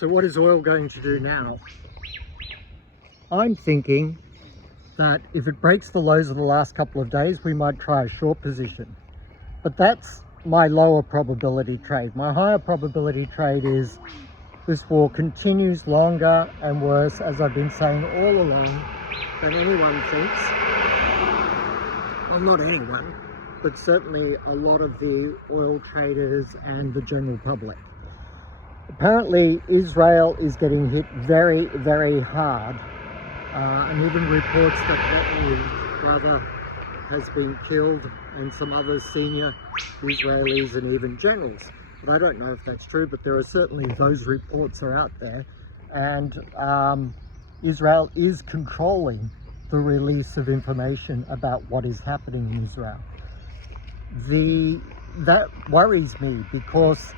So what is oil going to do now? I'm thinking that if it breaks the lows of the last couple of days, we might try a short position. But that's my lower probability trade. My higher probability trade is this war continues longer and worse, as I've been saying all along, than anyone thinks. Well, not anyone, but certainly a lot of the oil traders and the general public. Apparently, Israel is getting hit very, very hard, and even reports that Netanyahu's brother has been killed and some other senior Israelis and even generals. But I don't know if that's true, but there are certainly those reports are out there, and Israel is controlling the release of information about what is happening in Israel. That worries me, because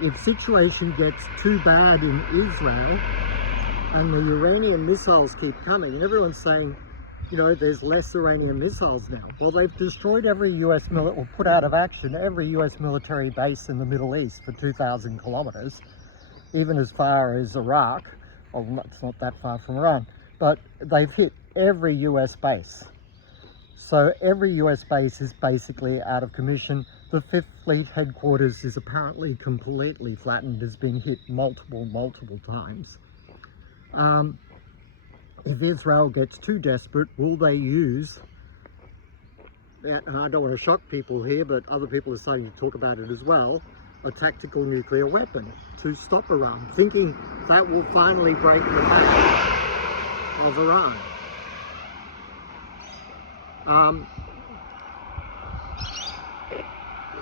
if situation gets too bad in Israel and the Iranian missiles keep coming, and everyone's saying, you know, there's less Iranian missiles now. Well, they've destroyed every US or put out of action every US military base in the Middle East for 2,000 kilometers, even as far as Iraq. Well, it's not that far from Iran, but they've hit every US base. So every US base is basically out of commission. The 5th Fleet headquarters is apparently completely flattened, has been hit multiple times. If Israel gets too desperate, will they use, and I don't want to shock people here, but other people are starting to talk about it as well, a tactical nuclear weapon to stop Iran, thinking that will finally break the back of Iran.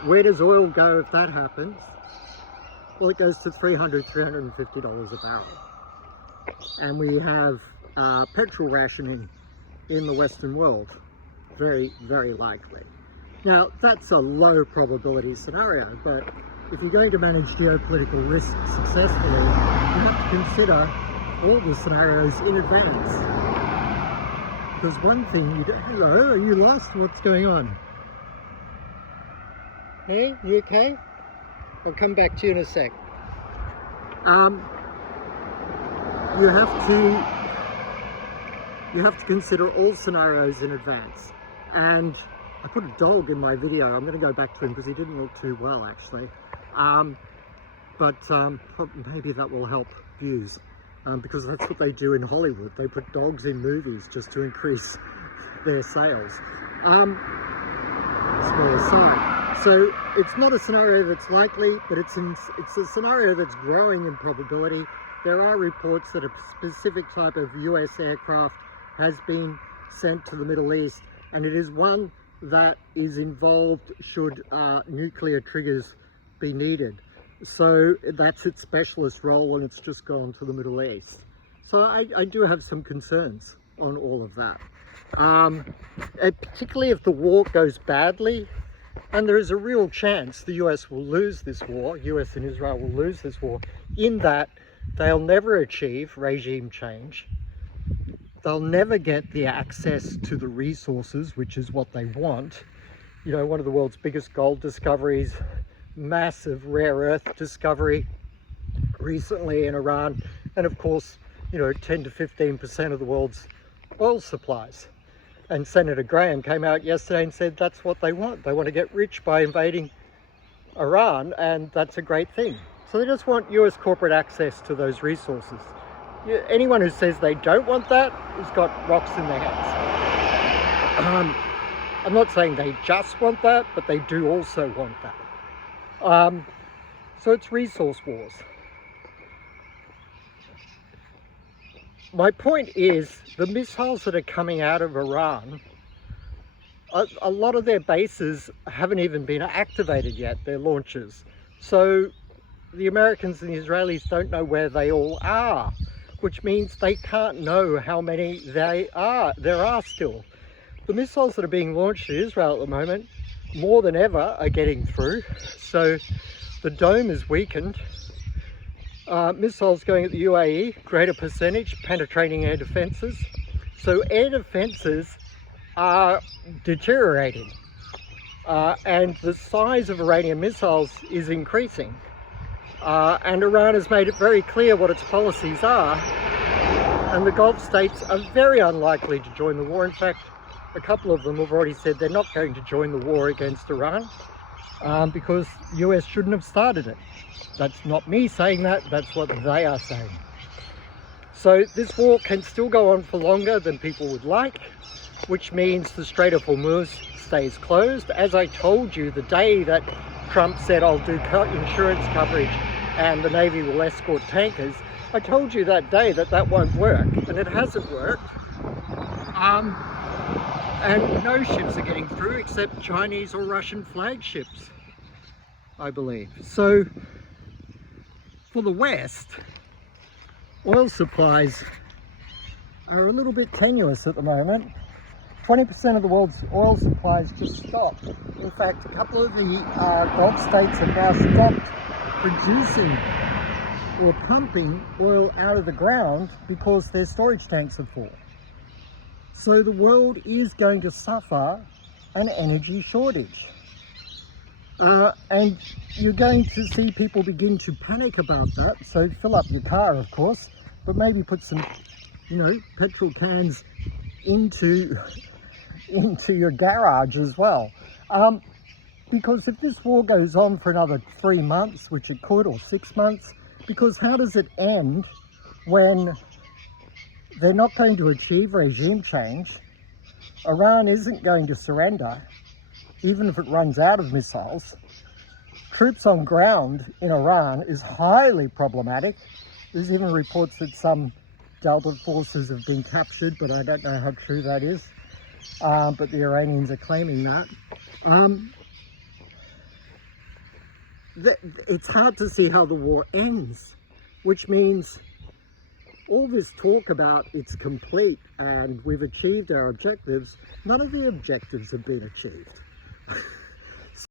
Where does oil go if that happens? Well, it goes to $300, $350 a barrel. And we have petrol rationing in the Western world, very, very likely. Now, that's a low probability scenario, but if you're going to manage geopolitical risk successfully, you have to consider all the scenarios in advance. Because one thing you don't, hello, are you lost? What's going on? Hey, you okay? I'll come back to you in a sec. You have to consider all scenarios in advance. And I put a dog in my video. I'm going to go back to him because he didn't look too well, actually. Maybe that will help views, because that's what they do in Hollywood. They put dogs in movies just to increase their sales. Small aside. So it's not a scenario that's likely, but it's a scenario that's growing in probability. There are reports that a specific type of US aircraft has been sent to the Middle East, and it is one that is involved should nuclear triggers be needed. So that's its specialist role, and it's just gone to the Middle East. So I do have some concerns on all of that. Particularly if the war goes badly, and there is a real chance the US will lose this war, US and Israel will lose this war, in that they'll never achieve regime change. They'll never get the access to the resources, which is what they want. You know, one of the world's biggest gold discoveries, massive rare earth discovery recently in Iran, and of course, you know, 10 to 15% of the world's oil supplies. And Senator Graham came out yesterday and said that's what they want. They want to get rich by invading Iran, and that's a great thing. So they just want US corporate access to those resources. Anyone who says they don't want that has got rocks in their heads. I'm not saying they just want that, but they do also want that. So it's resource wars. My point is, the missiles that are coming out of Iran, a lot of their bases haven't even been activated yet, their launches. So the Americans and the Israelis don't know where they all are, which means they can't know how many there are still. The missiles that are being launched at Israel at the moment, more than ever, are getting through. So the dome is weakened. Missiles going at the UAE, greater percentage, penetrating air defences. So air defences are deteriorating. And the size of Iranian missiles is increasing. and Iran has made it very clear what its policies are, and the Gulf states are very unlikely to join the war. In fact, a couple of them have already said they're not going to join the war against Iran because the US shouldn't have started it. That's not me saying that, that's what they are saying. So this war can still go on for longer than people would like, which means the Strait of Hormuz stays closed. As I told you, the day that Trump said, I'll do insurance coverage and the Navy will escort tankers, I told you that day that that won't work, and it hasn't worked. And no ships are getting through except Chinese or Russian flagships, I believe. So for the West, oil supplies are a little bit tenuous at the moment. 20% of the world's oil supplies just stopped. In fact, a couple of the Gulf states have now stopped producing or pumping oil out of the ground because their storage tanks are full. So the world is going to suffer an energy shortage. And you're going to see people begin to panic about that. So fill up your car, of course, but maybe put some, petrol cans into your garage as well. Because if this war goes on for another 3 months, which it could, or 6 months, because how does it end when they're not going to achieve regime change? Iran isn't going to surrender, even if it runs out of missiles. Troops on ground in Iran is highly problematic. There's even reports that some Delta forces have been captured, but I don't know how true that is. But the Iranians are claiming that. It's hard to see how the war ends, which means all this talk about it's complete and we've achieved our objectives, none of the objectives have been achieved.